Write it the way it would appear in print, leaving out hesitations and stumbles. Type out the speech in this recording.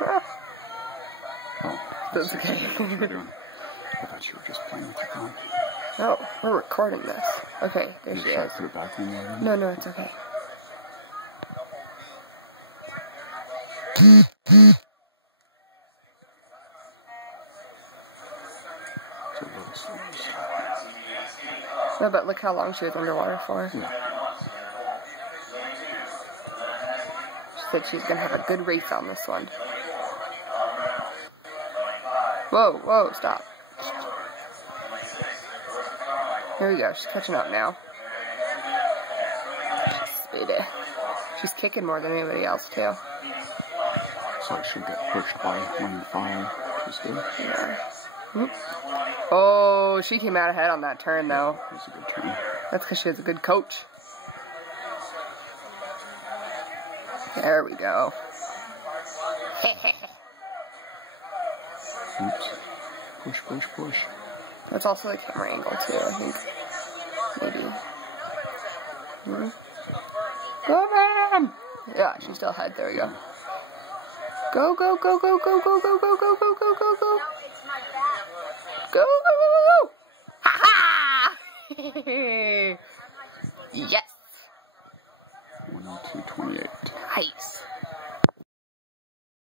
Oh, that's okay. What you were doing. I thought you were just playing with your phone. No, we're recording this. Okay, there she is. Put it back on there. No, it's okay. No, but look how long she was underwater for. Yeah. She said she's gonna have a good race on this one. Whoa, stop. Here we go, she's catching up now. She's speedy. She's kicking more than anybody else, too. So she'll get pushed by 1-5. She's good. Yeah. Oh, she came out ahead on that turn, though. That was a good turn. That's because she has a good coach. There we go. Oops. Push. That's also the camera angle, too, I think. Maybe. Go, man! Yeah, she's still ahead. There we go. Go. Go. Ha-ha! Yes! 102.28. Nice.